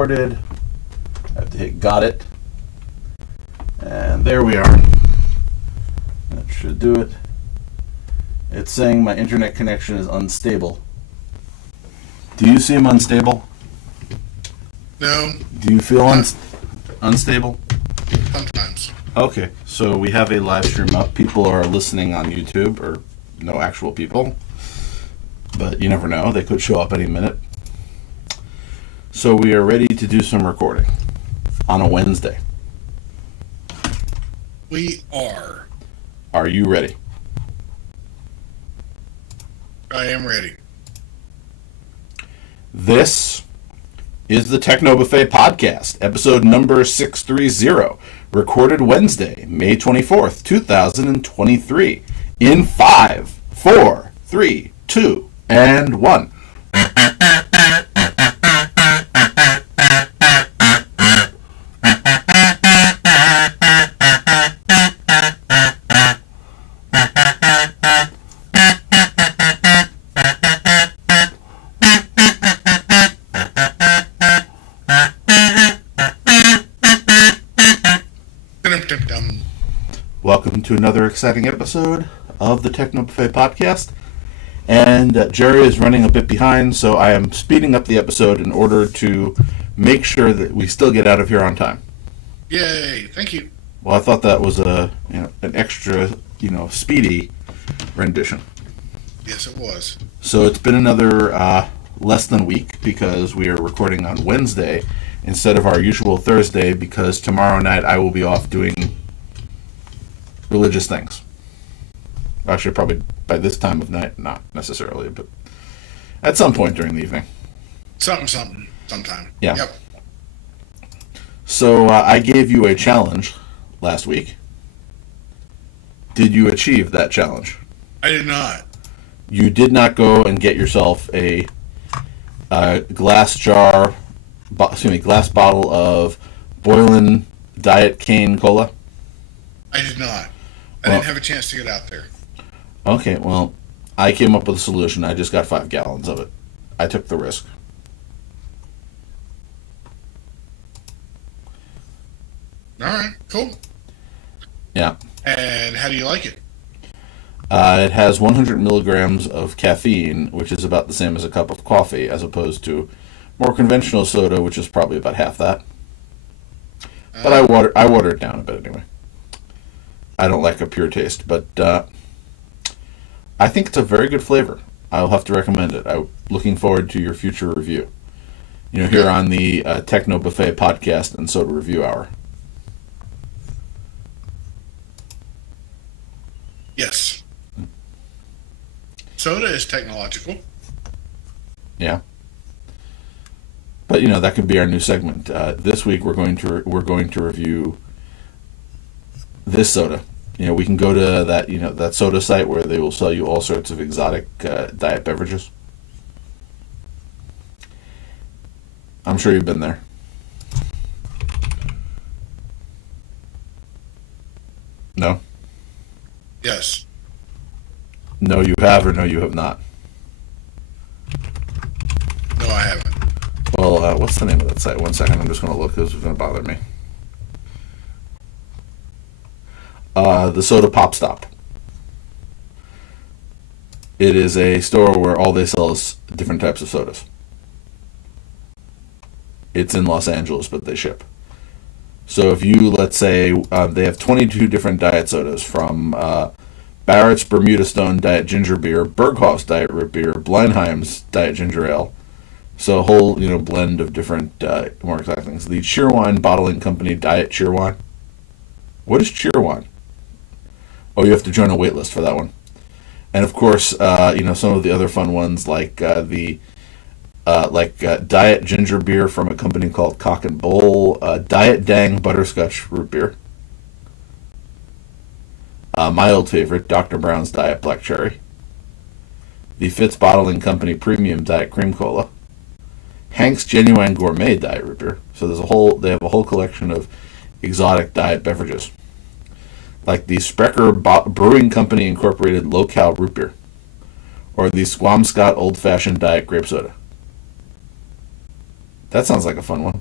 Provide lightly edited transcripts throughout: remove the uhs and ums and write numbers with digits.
recorded. I have to hit got it. And there we are. That should do it. It's saying my internet connection is unstable. Do you seem unstable? No. Do you feel unstable? Sometimes. Okay, so we have a live stream up. People are listening on YouTube, or no actual people. But you never know. They could show up any minute. So we are ready to do some recording on a Wednesday. We are. Are you ready? I am ready. This is the Techno Buffet podcast, episode number 630, recorded Wednesday, May 24th, 2023, in 5, 4, 3, 2, and 1. Welcome to another exciting episode of the Techno Buffet podcast. And Jerry is running a bit behind, so I am speeding up the episode in order to make sure that we still get out of here on time. Yay! Thank you. Well, I thought that was an extra, speedy rendition. Yes, it was. So it's been another less than a week because we are recording on Wednesday instead of our usual Thursday, because tomorrow night I will be off doing religious things. Actually, probably by this time of night, not necessarily, but at some point during the evening. Sometime. Yeah. Yep. So I gave you a challenge last week. Did you achieve that challenge? I did not. You did not go and get yourself a glass bottle of Boylan Diet Cane Cola? I did not. I didn't have a chance to get out there. Okay, well, I came up with a solution. I just got 5 gallons of it. I took the risk. All right, cool. Yeah. And how do you like it? It has 100 milligrams of caffeine, which is about the same as a cup of coffee, as opposed to more conventional soda, which is probably about half that. But I water it down a bit anyway. I don't like a pure taste, but I think it's a very good flavor. I'll have to recommend it. I'm looking forward to your future review. Here on the Techno Buffet podcast and Soda Review Hour. Yes. Soda is technological. Yeah. But that could be our new segment. This week we're going to review this soda. We can go to that soda site where they will sell you all sorts of exotic diet beverages. I'm sure you've been there. No? Yes. No, you have, or no, you have not? No, I haven't. Well, what's the name of that site? 1 second, I'm just going to look because it's going to bother me. The Soda Pop Stop. It is a store where all they sell is different types of sodas. It's in Los Angeles, but they ship. So if you, let's say, they have 22 different diet sodas, from Barrett's Bermuda Stone Diet Ginger Beer, Berghoff's Diet Root Beer, Blindheim's Diet Ginger Ale. So a whole, blend of different, more exciting things. The Cheerwine Bottling Company Diet Cheerwine. What is Cheerwine? Oh, you have to join a wait list for that one. And of course, some of the other fun ones like Diet Ginger Beer from a company called Cock and Bowl, Diet Dang Butterscotch Root Beer. My old favorite, Dr. Brown's Diet Black Cherry. The Fitz Bottling Company Premium Diet Cream Cola. Hank's Genuine Gourmet Diet Root Beer. So they have a whole collection of exotic diet beverages. Like the Sprecher Brewing Company Incorporated Low Cal Root Beer, or the Squamscott Old Fashioned Diet Grape Soda. That sounds like a fun one.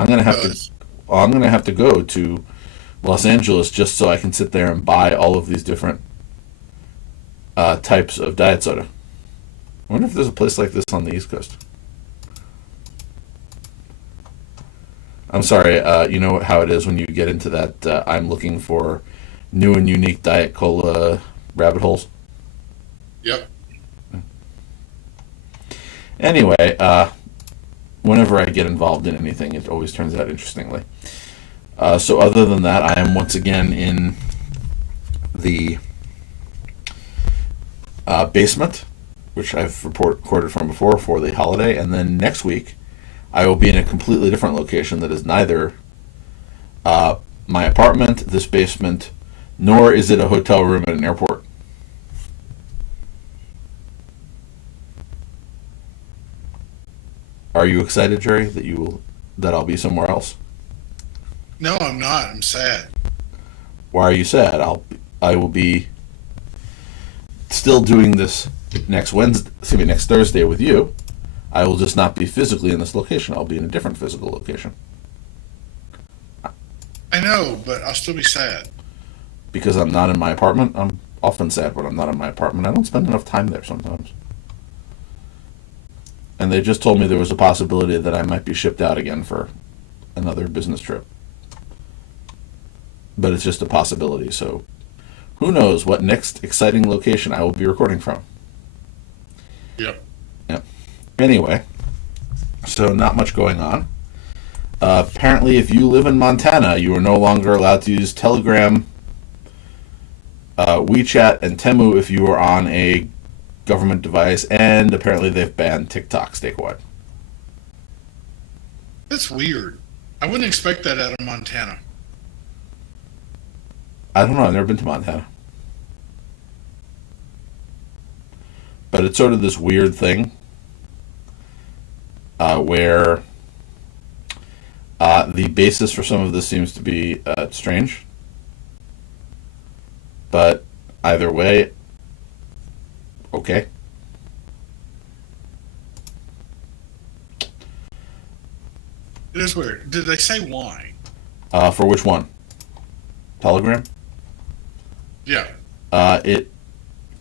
I'm gonna have to. Does. Well, I'm gonna have to go to Los Angeles just so I can sit there and buy all of these different types of diet soda. I wonder if there's a place like this on the East Coast. I'm sorry, you know how it is when you get into that I'm looking for new and unique Diet Cola rabbit holes? Yep. Anyway, whenever I get involved in anything, it always turns out interestingly. So other than that, I am once again in the basement, which I've recorded from before for the holiday, and then next week I will be in a completely different location that is neither my apartment, this basement, nor is it a hotel room at an airport. Are you excited, Jerry, that I'll be somewhere else? No, I'm not. I'm sad. Why are you sad? I will be still doing this next Thursday with you. I will just not be physically in this location. I'll be in a different physical location. I know, but I'll still be sad. Because I'm not in my apartment. I'm often sad when I'm not in my apartment. I don't spend enough time there sometimes. And they just told me there was a possibility that I might be shipped out again for another business trip. But it's just a possibility, so who knows what next exciting location I will be recording from. Yep. Yep. Anyway, so not much going on. Apparently, if you live in Montana, you are no longer allowed to use Telegram, WeChat, and Temu if you are on a government device, and apparently they've banned TikTok statewide. That's weird. I wouldn't expect that out of Montana. I don't know, I've never been to Montana. But it's sort of this weird thing where the basis for some of this seems to be strange. But either way, okay. It is weird. Did they say why? For which one? Telegram? Yeah. It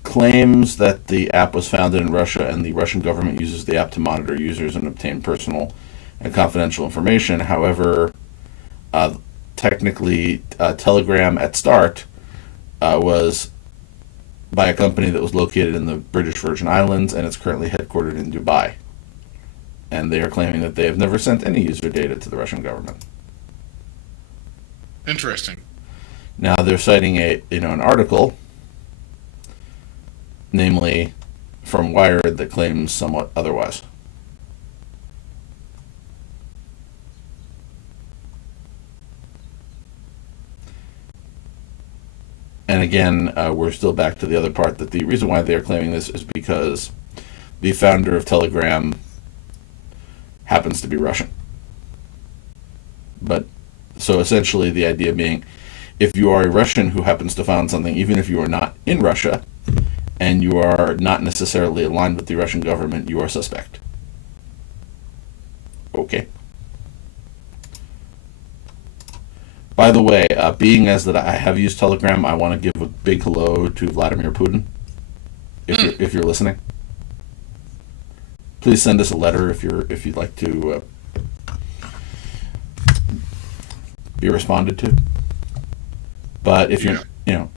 claims that the app was founded in Russia and the Russian government uses the app to monitor users and obtain personal and confidential information. However, technically, Telegram at start was by a company that was located in the British Virgin Islands, and it's currently headquartered in Dubai. And they are claiming that they have never sent any user data to the Russian government. Interesting. Now they're citing an article, namely from Wired, that claims somewhat otherwise. And again, we're still back to the other part that the reason why they are claiming this is because the founder of Telegram happens to be Russian. But so essentially the idea being, if you are a Russian who happens to found something, even if you are not in Russia, and you are not necessarily aligned with the Russian government, you are suspect. Okay. By the way, being as that I have used Telegram, I want to give a big hello to Vladimir Putin, if you're listening. Please send us a letter if you'd like to be responded to. But if you're,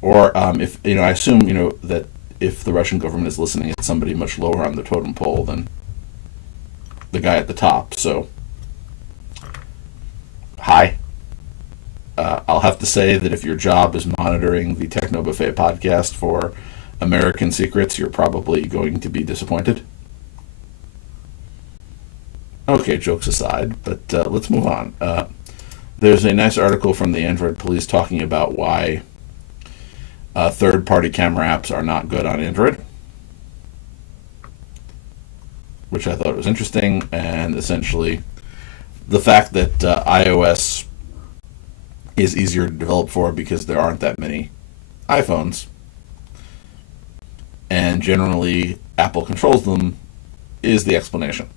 or if I assume that if the Russian government is listening, it's somebody much lower on the totem pole than the guy at the top. So, hi. I'll have to say that if your job is monitoring the Techno Buffet podcast for American secrets, you're probably going to be disappointed. Okay, jokes aside, but let's move on. There's a nice article from the Android police talking about why third-party camera apps are not good on Android, which I thought was interesting, and essentially the fact that iOS is easier to develop for because there aren't that many iPhones, and generally Apple controls them, is the explanation.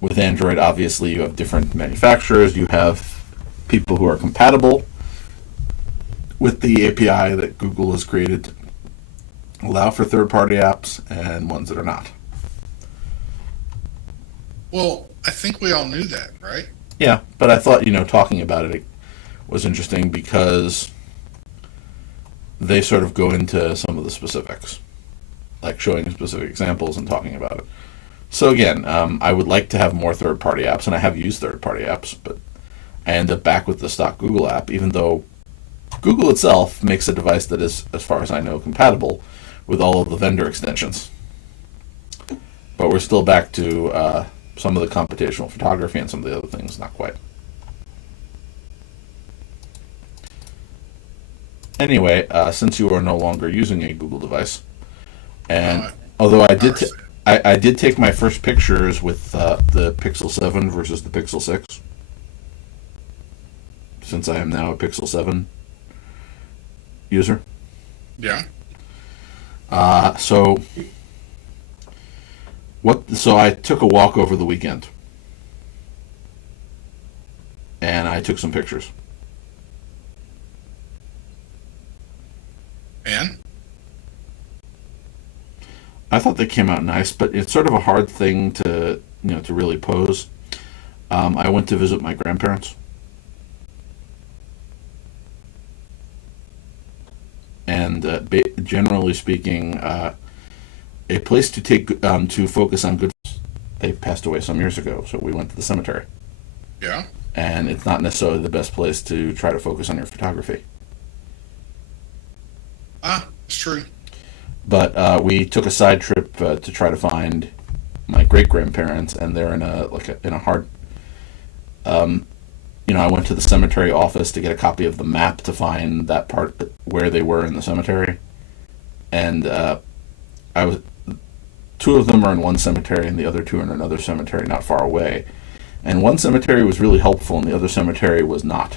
with Android, obviously, you have different manufacturers. You have people who are compatible with the API that Google has created to allow for third-party apps, and ones that are not. Well, I think we all knew that, right? Yeah, but I thought, talking about it was interesting because they sort of go into some of the specifics, like showing specific examples and talking about it. So again, I would like to have more third-party apps, and I have used third-party apps, but I end up back with the stock Google app, even though Google itself makes a device that is, as far as I know, compatible with all of the vendor extensions. But we're still back to some of the computational photography and some of the other things, not quite. Anyway, since you are no longer using a Google device, and although I did take my first pictures with the Pixel 7 versus the Pixel 6, since I am now a Pixel 7 user. Yeah. So I took a walk over the weekend, and I took some pictures. And? I thought they came out nice, but it's sort of a hard thing to really pose. I went to visit my grandparents, and generally speaking, a place to take to focus on good. They passed away some years ago, so we went to the cemetery. Yeah. And it's not necessarily the best place to try to focus on your photography. It's true. But we took a side trip to try to find my great grandparents, and they're in a hard. I went to the cemetery office to get a copy of the map to find that part where they were in the cemetery, and two of them are in one cemetery, and the other two are in another cemetery not far away. And one cemetery was really helpful, and the other cemetery was not.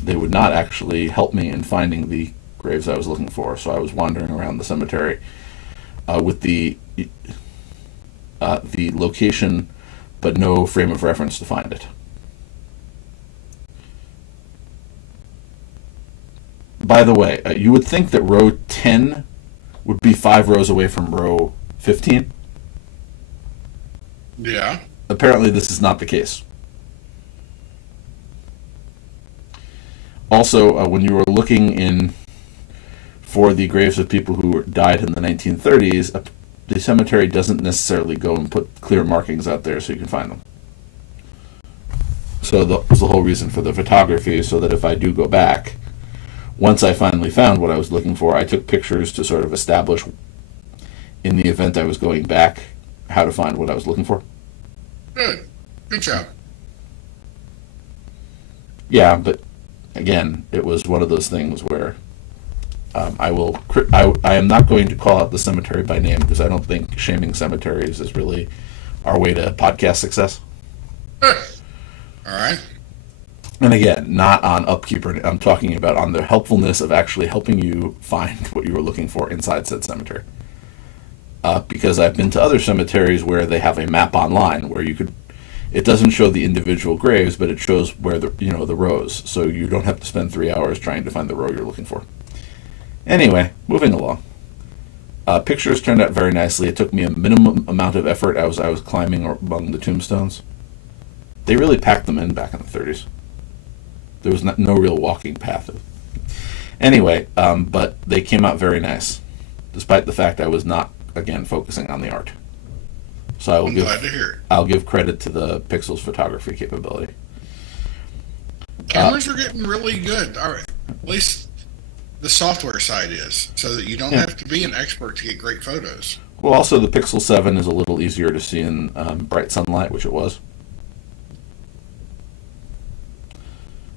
They would not actually help me in finding the graves I was looking for, so I was wandering around the cemetery with the location, but no frame of reference to find it. By the way, you would think that row 10 would be 5 rows away from row 15. Yeah. Apparently, this is not the case. Also, when you were looking in for the graves of people who died in the 1930s, the cemetery doesn't necessarily go and put clear markings out there so you can find them. So that was the whole reason for the photography, so that if I do go back, once I finally found what I was looking for, I took pictures to sort of establish, in the event I was going back, how to find what I was looking for. Good job. Yeah, but again, it was one of those things where I am not going to call out the cemetery by name, because I don't think shaming cemeteries is really our way to podcast success. All right. And again, not on upkeep. I'm talking about on the helpfulness of actually helping you find what you were looking for inside said cemetery. Because I've been to other cemeteries where they have a map online where it doesn't show the individual graves, but it shows where the rows. So you don't have to spend 3 hours trying to find the row you're looking for. Anyway, moving along. Pictures turned out very nicely. It took me a minimum amount of effort as I was climbing among the tombstones. They really packed them in back in the 30s. There was no real walking path. Anyway, but they came out very nice, despite the fact I was not, again, focusing on the art. So I'm glad to hear it. I'll give credit to the Pixel's photography capability. Cameras are getting really good. All right. At least the software side is, so that you don't have to be an expert to get great photos. Well, also the Pixel 7 is a little easier to see in bright sunlight, which it was.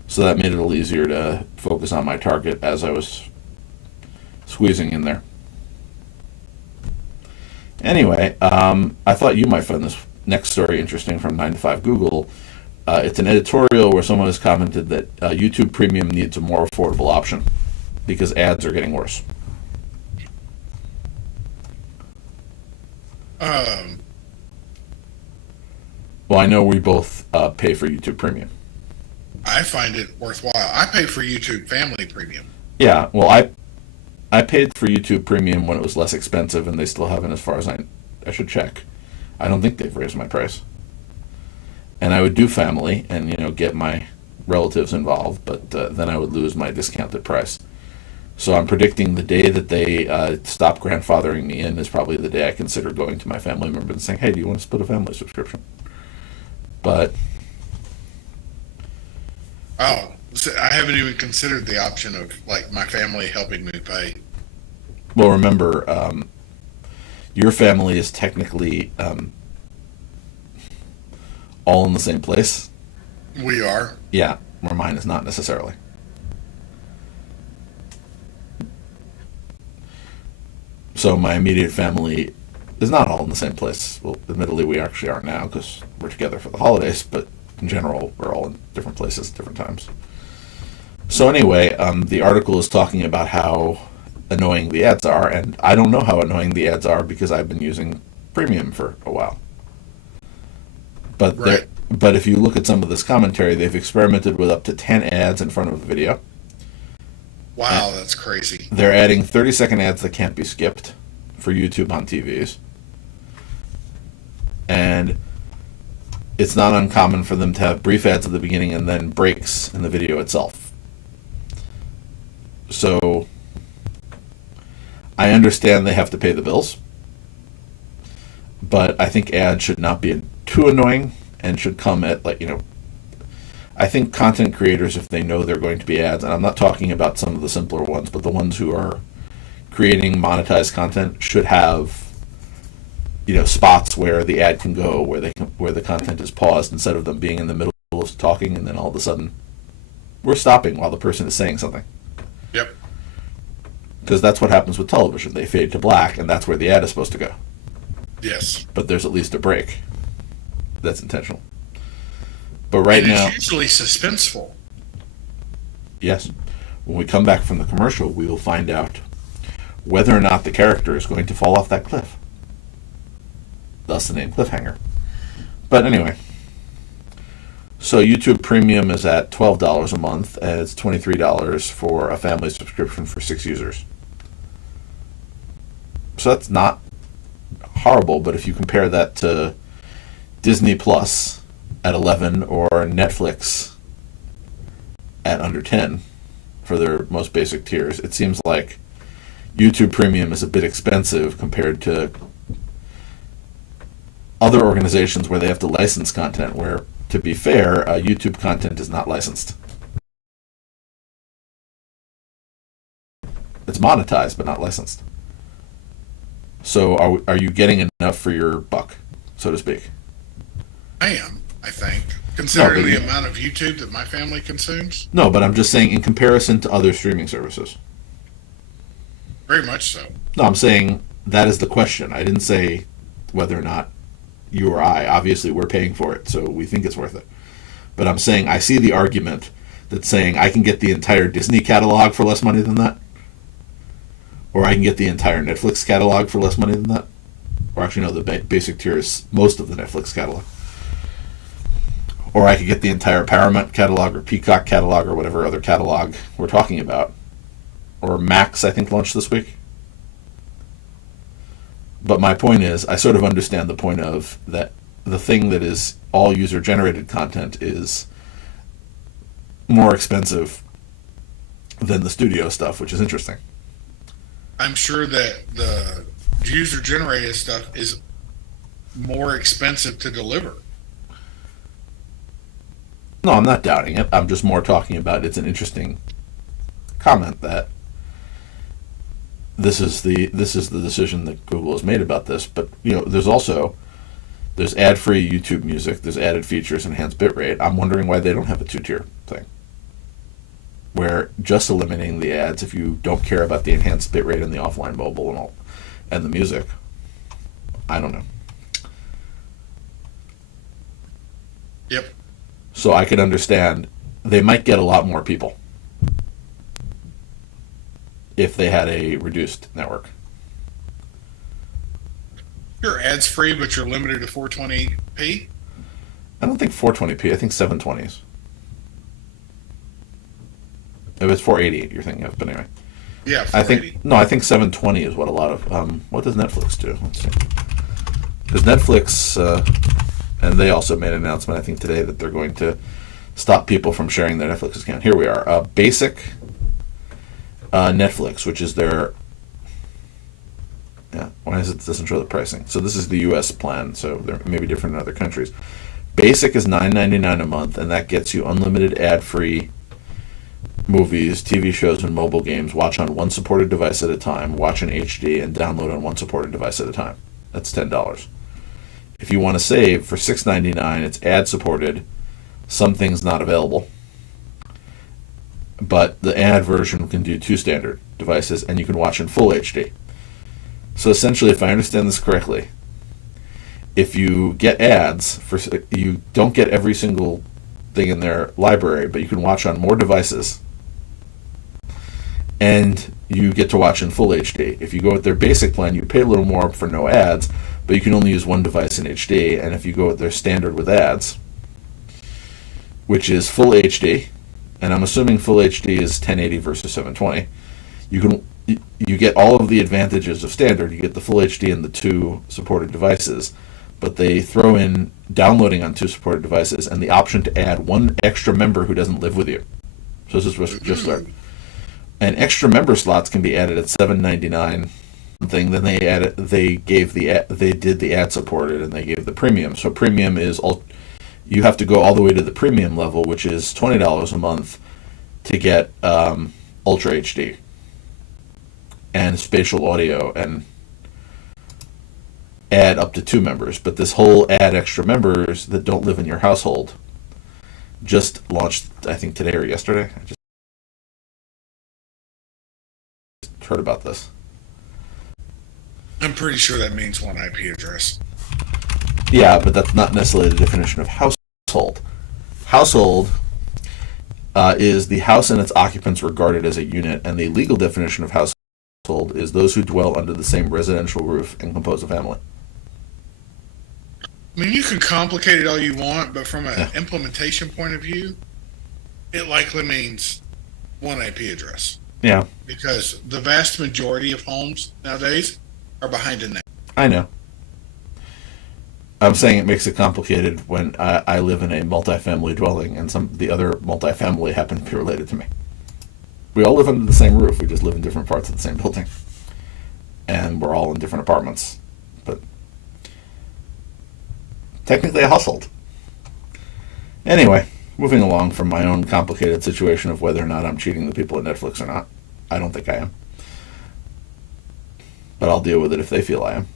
So that made it a little easier to focus on my target as I was squeezing in there. Anyway, I thought you might find this next story interesting from 9 to 5 Google. It's an editorial where someone has commented that YouTube Premium needs a more affordable option because ads are getting worse. Well, I know we both pay for YouTube Premium. I find it worthwhile. I pay for YouTube Family Premium. Yeah, well, I paid for YouTube Premium when it was less expensive, and they still haven't, as far as I should check. I don't think they've raised my price. And I would do family and, get my relatives involved, but then I would lose my discounted price. So I'm predicting the day that they stop grandfathering me in is probably the day I consider going to my family member and saying, hey, do you want to split a family subscription? But... Oh, so I haven't even considered the option of, like, my family helping me pay. Well, remember, your family is technically all in the same place. We are. Yeah, where mine is not necessarily. So my immediate family is not all in the same place. Well, admittedly, we actually are now because we're together for the holidays, but in general, we're all in different places at different times. So anyway, the article is talking about how annoying the ads are, and I don't know how annoying the ads are because I've been using premium for a while. But Right. but if you look at some of this commentary, they've experimented with up to 10 ads in front of the video. Wow, that's crazy. They're adding 30-second ads that can't be skipped for YouTube on TVs. And it's not uncommon for them to have brief ads at the beginning and then breaks in the video itself. So I understand they have to pay the bills, but I think ads should not be too annoying and should come at, I think content creators, if they know they're going to be ads, and I'm not talking about some of the simpler ones, but the ones who are creating monetized content should have, spots where the ad can go, where the content is paused instead of them being in the middle of talking and then all of a sudden we're stopping while the person is saying something. Yep. Because that's what happens with television. They fade to black, and that's where the ad is supposed to go. Yes. But there's at least a break. That's intentional. But right and now... it's usually suspenseful. Yes. When we come back from the commercial, we will find out whether or not the character is going to fall off that cliff. Thus the name Cliffhanger. But anyway. So YouTube Premium is at $12 a month, and it's $23 for a family subscription for 6 users. So that's not horrible, but if you compare that to Disney Plus at 11 or Netflix at under 10 for their most basic tiers, it seems like YouTube Premium is a bit expensive compared to other organizations where they have to license content, where, to be fair, YouTube content is not licensed. It's monetized, but not licensed. So are you getting enough for your buck, so to speak? I am, I think. Considering No, the but amount of YouTube that my family consumes. No, but I'm just saying in comparison to other streaming services. Very much so. No, I'm saying that is the question. I didn't say whether or not you or I. Obviously, we're paying for it, so we think it's worth it. But I'm saying I see the argument that's saying I can get the entire Disney catalog for less money than that. Or I can get the entire Netflix catalog for less money than that. Or actually, no, the basic tier is most of the Netflix catalog. Or I could get the entire Paramount catalog or Peacock catalog or whatever other catalog we're talking about. Or Max, I think, launched this week. But my point is, I sort of understand the point of that the thing that is all user-generated content is more expensive than the studio stuff, which is interesting. I'm sure that the user-generated stuff is more expensive to deliver. No, I'm not doubting it. I'm just more talking about it's an interesting comment that this is the decision that Google has made about this. But there's ad-free YouTube music, there's added features, enhanced bitrate. I'm wondering why they don't have a 2-tier thing, where just eliminating the ads if you don't care about the enhanced bitrate and the offline mobile and all, and the music. I don't know. Yep. So I could understand they might get a lot more people if they had a reduced network. Your ad's free, but you're limited to 420p. I don't think 420p. I think 720s. If it's 480, you're thinking of, but anyway. Yeah, I 480. think no. I think 720 is what a lot of. What does Netflix do? Let's see. Because Netflix, and they also made an announcement, I think today, that they're going to stop people from sharing their Netflix account. Here we are. Basic Netflix, which is their. Yeah, why is it doesn't show the pricing? So this is the U.S. plan. So there may be different in other countries. Basic is $9.99 a month, and that gets you unlimited ad-free movies, TV shows, and mobile games. Watch on one supported device at a time. Watch in HD and download on one supported device at a time. That's $10. If you want to save for $6.99, it's ad-supported. Some things not available, but the ad version can do 2 standard devices, and you can watch in full HD. So essentially, if I understand this correctly, if you get ads, you don't get every single thing in their library, but you can watch on more devices, and you get to watch in full HD. If you go with their basic plan, you pay a little more for no ads, but you can only use one device in HD. And if you go with their standard with ads, which is full HD, and I'm assuming full HD is 1080 versus 720, you get all of the advantages of standard. You get the full HD and the 2 supported devices, but they throw in downloading on 2 supported devices and the option to add 1 extra member who doesn't live with you. So this is just start. And extra member slots can be added at $7.99 thing. Then they did the ad supported, and they gave the premium. So premium is you have to go all the way to the premium level, which is $20 a month to get Ultra HD and spatial audio, and add up to 2 members. But this whole add extra members that don't live in your household just launched, I think, today or yesterday. I just heard about this. I'm pretty sure that means one IP address. Yeah, but that's not necessarily the definition of household. Household is the house and its occupants regarded as a unit, and the legal definition of household is those who dwell under the same residential roof and compose a family. I mean, you can complicate it all you want, but from an implementation point of view, it likely means one IP address. Yeah. Because the vast majority of homes nowadays are behind a net. I know. I'm saying it makes it complicated when I live in a multifamily dwelling and the other multifamily happen to be related to me. We all live under the same roof. We just live in different parts of the same building. And we're all in different apartments. But technically a household. Anyway, moving along from my own complicated situation of whether or not I'm cheating the people at Netflix or not. I don't think I am. But I'll deal with it if they feel I am.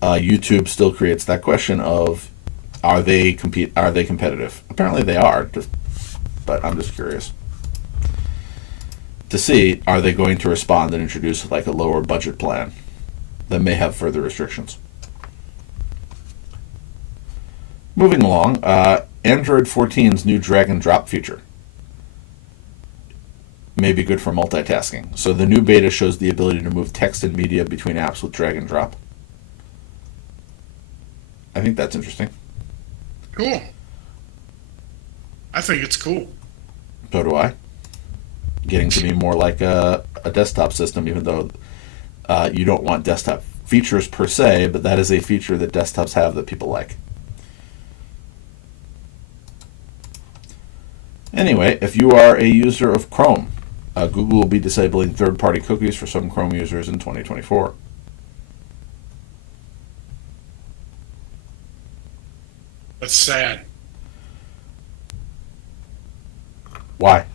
YouTube still creates that question of, are they competitive? Apparently they are, but I'm just curious to see, are they going to respond and introduce like a lower budget plan that may have further restrictions. Moving along, Android 14's new drag and drop feature may be good for multitasking. So the new beta shows the ability to move text and media between apps with drag and drop. I think that's interesting. Cool. I think it's cool. So do I. Getting to be more like a desktop system, even though you don't want desktop features per se, but that is a feature that desktops have that people like. Anyway, if you are a user of Chrome, Google will be disabling third-party cookies for some Chrome users in 2024. That's sad. Why?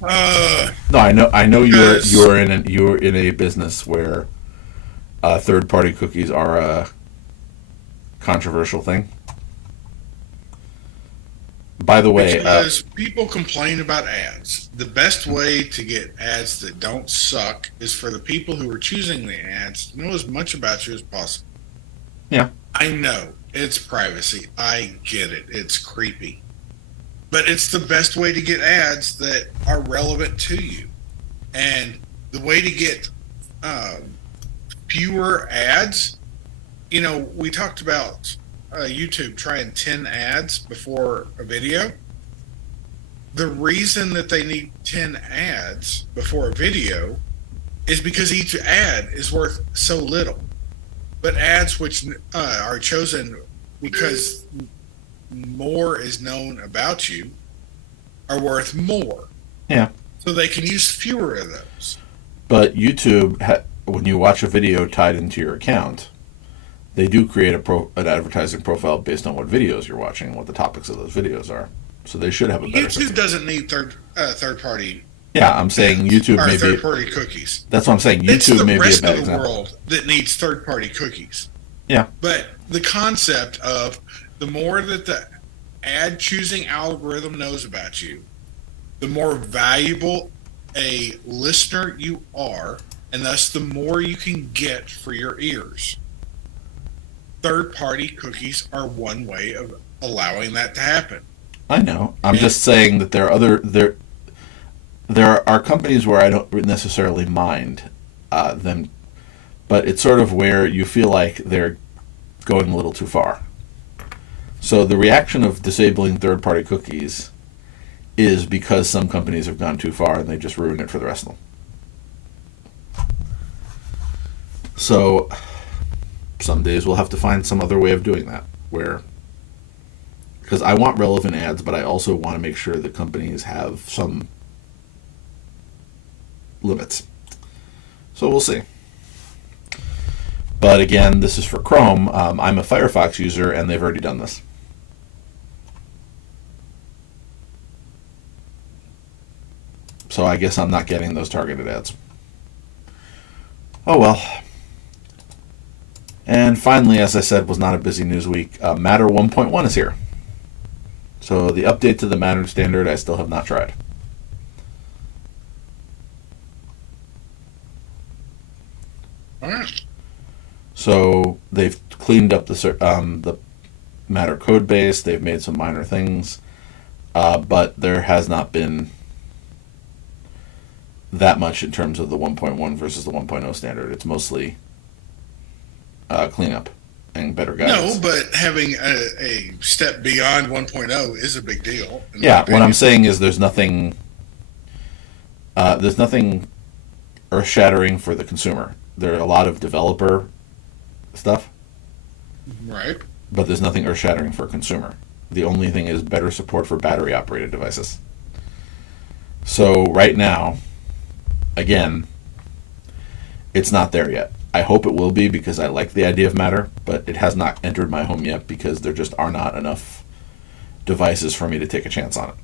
No, I know you're in a business where third-party cookies are a controversial thing. By the way, because people complain about ads. The best way to get ads that don't suck is for the people who are choosing the ads to know as much about you as possible. Yeah. I know it's privacy. I get it. It's creepy. But it's the best way to get ads that are relevant to you. And the way to get um, fewer ads. We talked about YouTube trying 10 ads before a video. The reason that they need 10 ads before a video is because each ad is worth so little. But ads which are chosen because more is known about you are worth more. Yeah. So they can use fewer of those. But YouTube, when you watch a video tied into your account, they do create an advertising profile based on what videos you're watching and what the topics of those videos are. So they should have a better YouTube doesn't need third party. Yeah, I'm saying YouTube may be third party cookies. That's what I'm saying. YouTube may be a bad example. It's the rest of the world that needs third party cookies. Yeah. But the concept of the more that the ad choosing algorithm knows about you, the more valuable a listener you are, and thus the more you can get for your ears. Third-party cookies are one way of allowing that to happen. I know. I'm just saying that there are companies where I don't necessarily mind them, but it's sort of where you feel like they're going a little too far. So the reaction of disabling third-party cookies is because some companies have gone too far and they just ruin it for the rest of them. So some days we'll have to find some other way of doing that, because I want relevant ads, but I also want to make sure that companies have some limits. So we'll see. But again, this is for Chrome. I'm a Firefox user, and they've already done this. So I guess I'm not getting those targeted ads. Oh well. And finally, as I said, was not a busy news week. Matter 1.1 is here. So the update to the Matter standard, I still have not tried. All right. So they've cleaned up the Matter code base. They've made some minor things, but there has not been that much in terms of the 1.1 versus the 1.0 standard. It's mostly cleanup and better guidance. No, but having a step beyond 1.0 is a big deal. Yeah, what I'm saying is there's nothing earth-shattering for the consumer. There are a lot of developer stuff. Right. But there's nothing earth-shattering for a consumer. The only thing is better support for battery-operated devices. So right now, again, it's not there yet. I hope it will be because I like the idea of Matter, but it has not entered my home yet because there just are not enough devices for me to take a chance on it.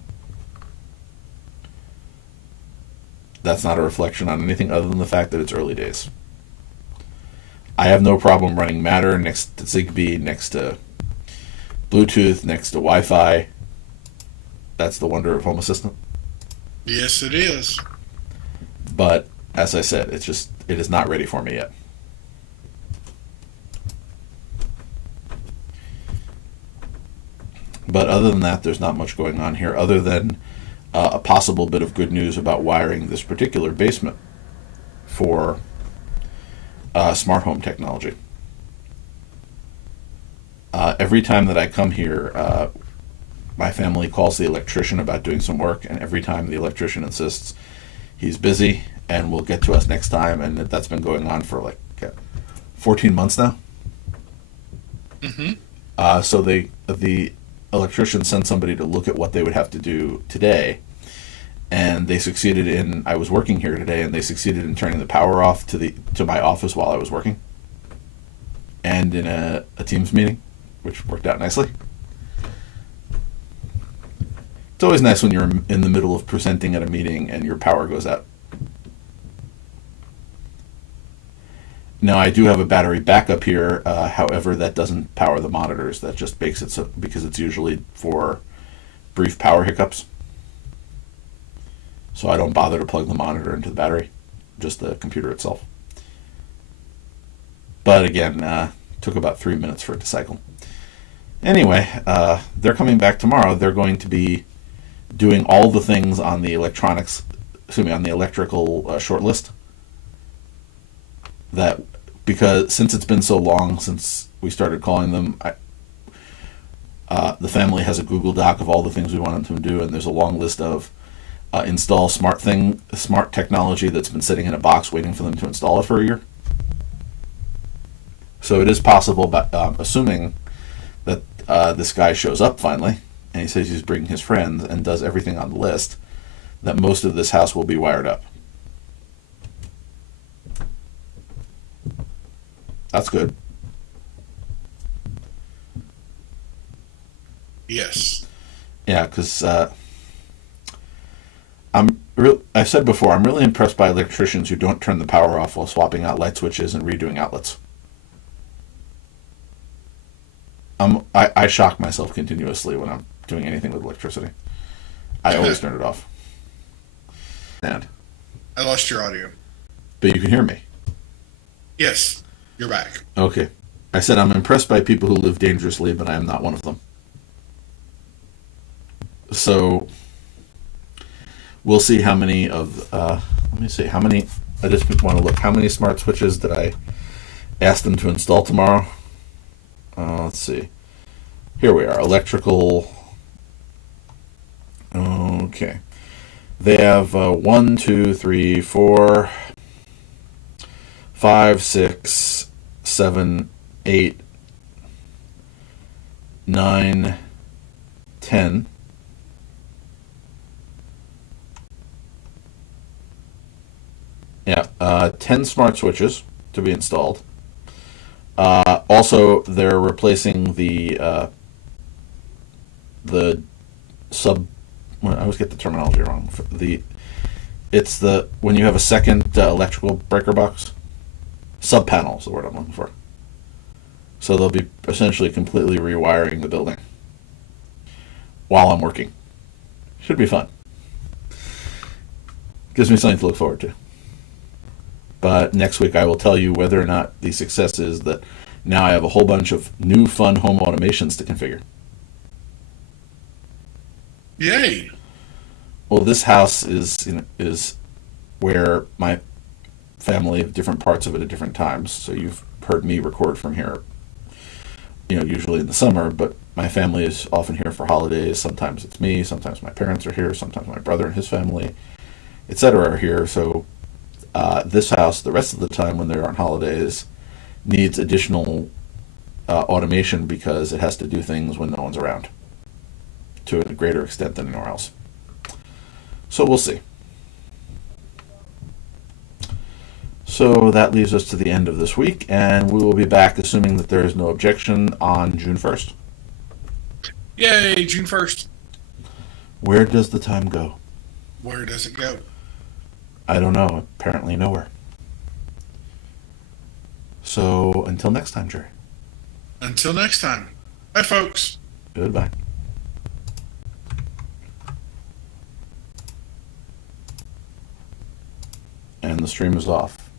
That's not a reflection on anything other than the fact that it's early days. I have no problem running Matter next to Zigbee, next to Bluetooth, next to Wi-Fi. That's the wonder of Home Assistant. Yes, it is. But as I said, it is not ready for me yet. But other than that, there's not much going on here other than a possible bit of good news about wiring this particular basement for smart home technology. Every time that I come here, my family calls the electrician about doing some work, and every time the electrician insists he's busy and will get to us next time, and that's been going on for like 14 months now. Mm-hmm. So the electrician sent somebody to look at what they would have to do today, and they succeeded in, I was working here today, and they succeeded in turning the power off to my office while I was working, and in a Teams meeting, which worked out nicely. It's always nice when you're in the middle of presenting at a meeting and your power goes out. Now, I do have a battery backup here, however, that doesn't power the monitors. That just makes it so, because it's usually for brief power hiccups. So I don't bother to plug the monitor into the battery, just the computer itself. But again, took about 3 minutes for it to cycle. Anyway, they're coming back tomorrow. They're going to be doing all the things on the electrical short list. that because since it's been so long since we started calling them, the family has a Google Doc of all the things we want them to do, and there's a long list of install smart technology that's been sitting in a box waiting for them to install it for a year. So it is possible, but assuming that this guy shows up finally, and he says he's bringing his friends and does everything on the list, that most of this house will be wired up. That's good. Yes. Yeah, because I've said before, I'm really impressed by electricians who don't turn the power off while swapping out light switches and redoing outlets. I shock myself continuously when I'm doing anything with electricity. I always turn it off. And I lost your audio. but you can hear me. Yes, you're back. Okay. I said I'm impressed by people who live dangerously, but I am not one of them. So we'll see how many of, let me see, how many, I just want to look, how many smart switches did I ask them to install tomorrow? Let's see. Here we are, electrical. Okay. They have 1, 2, 3, 4, 5, 6, 7, 8, 9, 10. Yeah, 10 smart switches to be installed. Also, they're replacing the sub. Well, I always get the terminology wrong. It's the when you have a second electrical breaker box. Sub panel is the word I'm looking for. So they'll be essentially completely rewiring the building while I'm working. Should be fun. Gives me something to look forward to. But next week I will tell you whether or not the success is that now I have a whole bunch of new fun home automations to configure. Yay! Well, this house is where my family of different parts of it at different times. So you've heard me record from here, usually in the summer, but my family is often here for holidays. Sometimes it's me, sometimes my parents are here, sometimes my brother and his family, etc. are here. So this house, the rest of the time when they're on holidays, needs additional automation because it has to do things when no one's around to a greater extent than anywhere else. So we'll see. So that leaves us to the end of this week, and we will be back, assuming that there is no objection, on June 1st. Yay, June 1st. Where does the time go? Where does it go? I don't know. Apparently nowhere. So until next time, Jerry. Until next time. Bye, folks. Goodbye. And the stream is off.